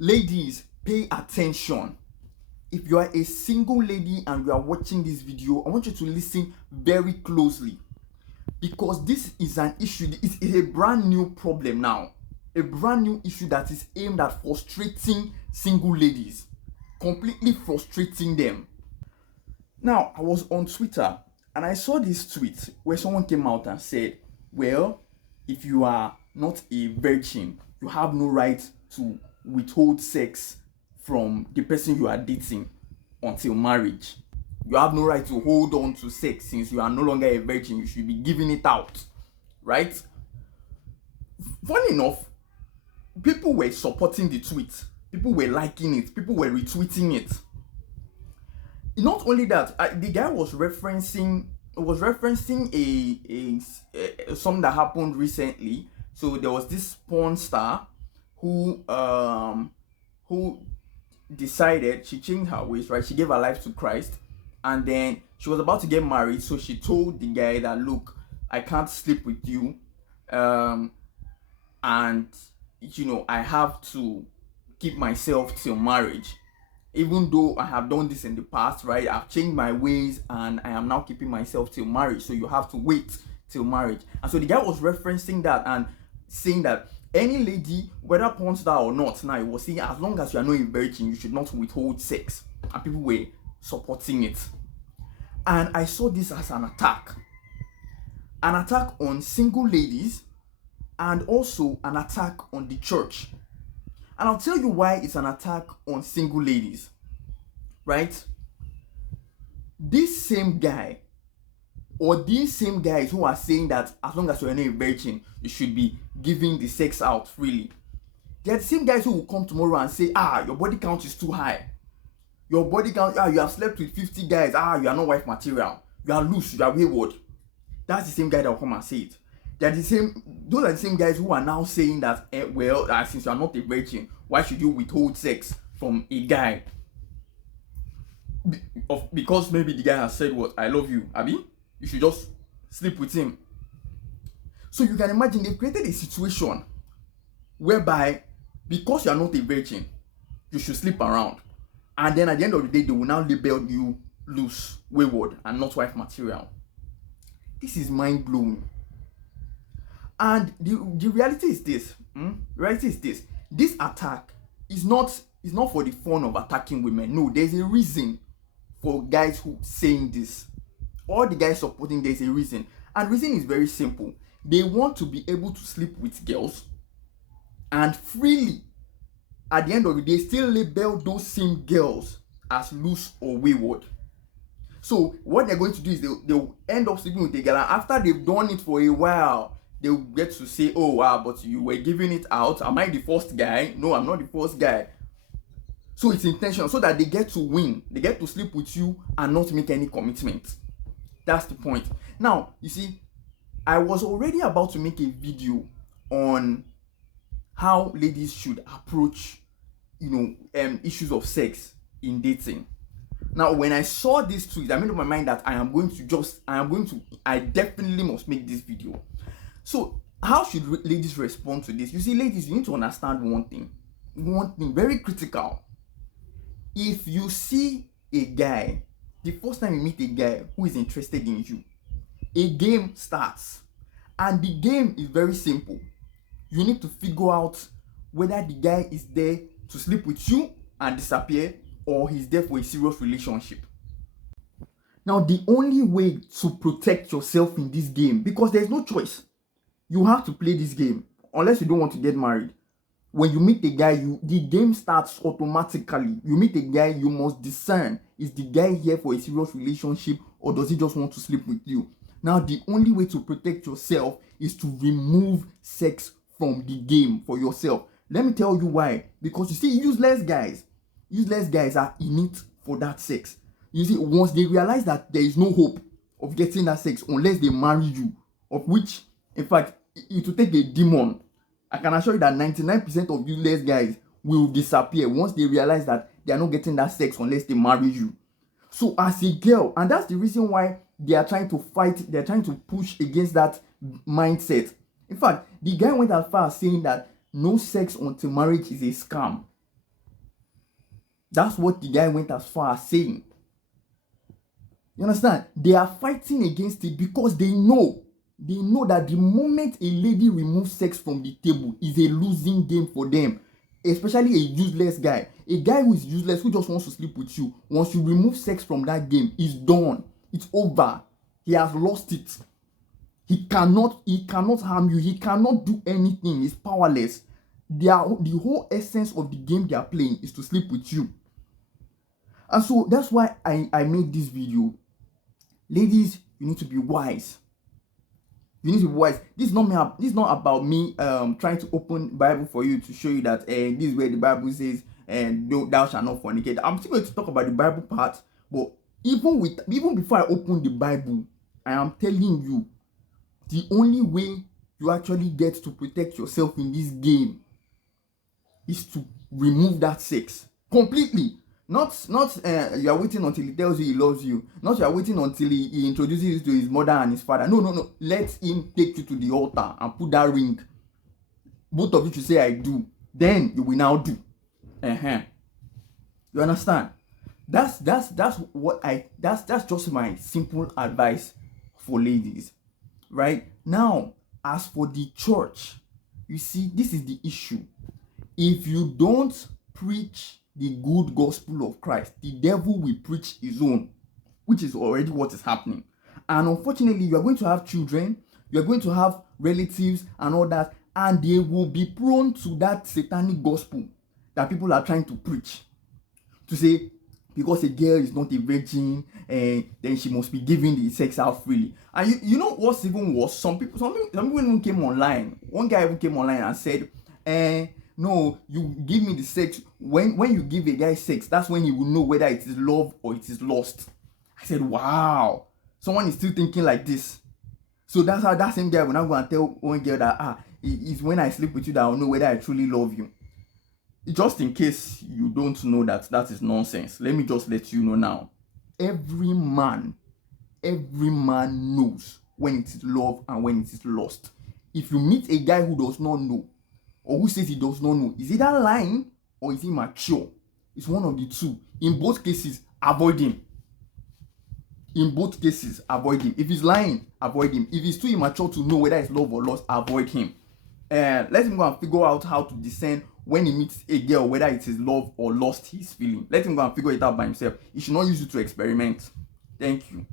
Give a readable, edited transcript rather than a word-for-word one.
Ladies, pay attention. If you are a single lady and you are watching this video, I want you to listen very closely, because this is an issue. It is a brand new problem now, a brand new issue that is aimed at frustrating single ladies, completely frustrating them. Now, I was on Twitter and I saw this tweet where someone came out and said, well, if you are not a virgin, you have no right to withhold sex from the person you are dating until marriage. You have no right to hold on to sex since you are no longer a virgin. You should be giving it out, right? Funny enough, people were supporting the tweet, people were liking it, people were retweeting it. Not only that, the guy was referencing a something that happened recently. So there was this porn star who decided, she changed her ways, right? She gave her life to Christ, and then she was about to get married. So she told the guy that, look, I can't sleep with you, and I have to keep myself till marriage. Even though I have done this in the past, right? I've changed my ways and I am now keeping myself till marriage. So you have to wait till marriage. And so the guy was referencing that and saying that any lady, whether porn star or not, now he was saying, as long as you are not a virgin, you should not withhold sex. And people were supporting it. And I saw this as an attack on single ladies, and also an attack on the church. And I'll tell you why it's an attack on single ladies, right? This same guy, or these same guys who are saying that as long as you're not a virgin, you should be giving the sex out freely, they're the same guys who will come tomorrow and say, your body count is too high. Your body count, you have slept with 50 guys, you are not wife material. You are loose, you are wayward. That's the same guy that will come and say it. Those are the same guys who are now saying that, since you are not a virgin, why should you withhold sex from a guy? Because maybe the guy has said, what, I love you, Abby? You should just sleep with him. So you can imagine they've created a situation whereby, because you are not a virgin, you should sleep around. And then at the end of the day, they will now label you loose, wayward, and not wife material. This is mind-blowing. And the reality is this. This attack is not for the fun of attacking women. No, there's a reason for guys who saying this. All the guys supporting, there's a reason. And reason is very simple. They want to be able to sleep with girls and freely, at the end of the day, still label those same girls as loose or wayward. So what they're going to do is they'll end up sleeping with a girl, and after they've done it for a while, they'll get to say, oh wow, but you were giving it out. Am I the first guy? No, I'm not the first guy. So it's intentional, so that they get to win. They get to sleep with you and not make any commitment. That's the point. Now, you see, I was already about to make a video on how ladies should approach, issues of sex in dating. Now, when I saw this tweet, I made up my mind that I definitely must make this video. So, how should ladies respond to this? You see, ladies, you need to understand one thing very critical. If you see a guy, the first time you meet a guy who is interested in you, a game starts. And the game is very simple. You need to figure out whether the guy is there to sleep with you and disappear, or he's there for a serious relationship. Now, the only way to protect yourself in this game, because there's no choice, you have to play this game, unless you don't want to get married. When you meet a guy, the game starts automatically. You meet a guy, you must discern, is the guy here for a serious relationship, or does he just want to sleep with you? Now, the only way to protect yourself is to remove sex from the game for yourself. Let me tell you why. Because you see, useless guys are in it for that sex. You see, once they realize that there is no hope of getting that sex unless they marry you, of which, in fact, it will take a demon. I can assure you that 99% of useless guys will disappear once they realize that they are not getting that sex unless they marry you. So as a girl, and that's the reason why they are trying to fight, they're trying to push against that mindset. In fact, the guy went as far as saying that no sex until marriage is a scam. That's what the guy went as far as saying. You understand? They are fighting against it because they know that the moment a lady removes sex from the table is a losing game for them. Especially a useless guy. A guy who is useless, who just wants to sleep with you. Once you remove sex from that game, it's done. It's over. He has lost it. He cannot harm you. He cannot do anything. He's powerless. The whole essence of the game they are playing is to sleep with you. And so that's why I made this video. Ladies, you need to be wise. You need to be wise. This is not about me trying to open Bible for you to show you that this is where the Bible says thou shalt not fornicate. I'm still going to talk about the Bible part, but even before I open the Bible, I am telling you the only way you actually get to protect yourself in this game is to remove that sex completely. Not you are waiting until he tells you he loves you. Not you are waiting until he introduces you to his mother and his father. No. Let him take you to the altar and put that ring. Both of you should say I do. Then you will now do. You understand? That's just my simple advice for ladies. Right? Now, as for the church, you see, this is the issue. If you don't preach the good gospel of Christ, the devil will preach his own, which is already what is happening. And unfortunately, you are going to have children, you are going to have relatives and all that, and they will be prone to that satanic gospel that people are trying to preach. To say, because a girl is not a virgin, then she must be giving the sex out freely. And you know what's even worse? Some people even came online. One guy even came online and said, no, you give me the sex. When you give a guy sex, that's when he will know whether it is love or it is lust. I said, wow, someone is still thinking like this. So that's how that same guy will now go and tell one girl that it's when I sleep with you that I'll know whether I truly love you. Just in case you don't know that is nonsense, let me just let you know now. Every man knows when it is love and when it is lust. If you meet a guy who does not know, or who says he does not know, is either lying or is he mature? It's one of the two. In both cases, avoid him. In both cases, avoid him. If he's lying, avoid him. If he's too immature to know whether it's love or lust, avoid him. Let him go and figure out how to discern when he meets a girl whether it is love or lust he's feeling. Let him go and figure it out by himself. He should not use it to experiment. Thank you.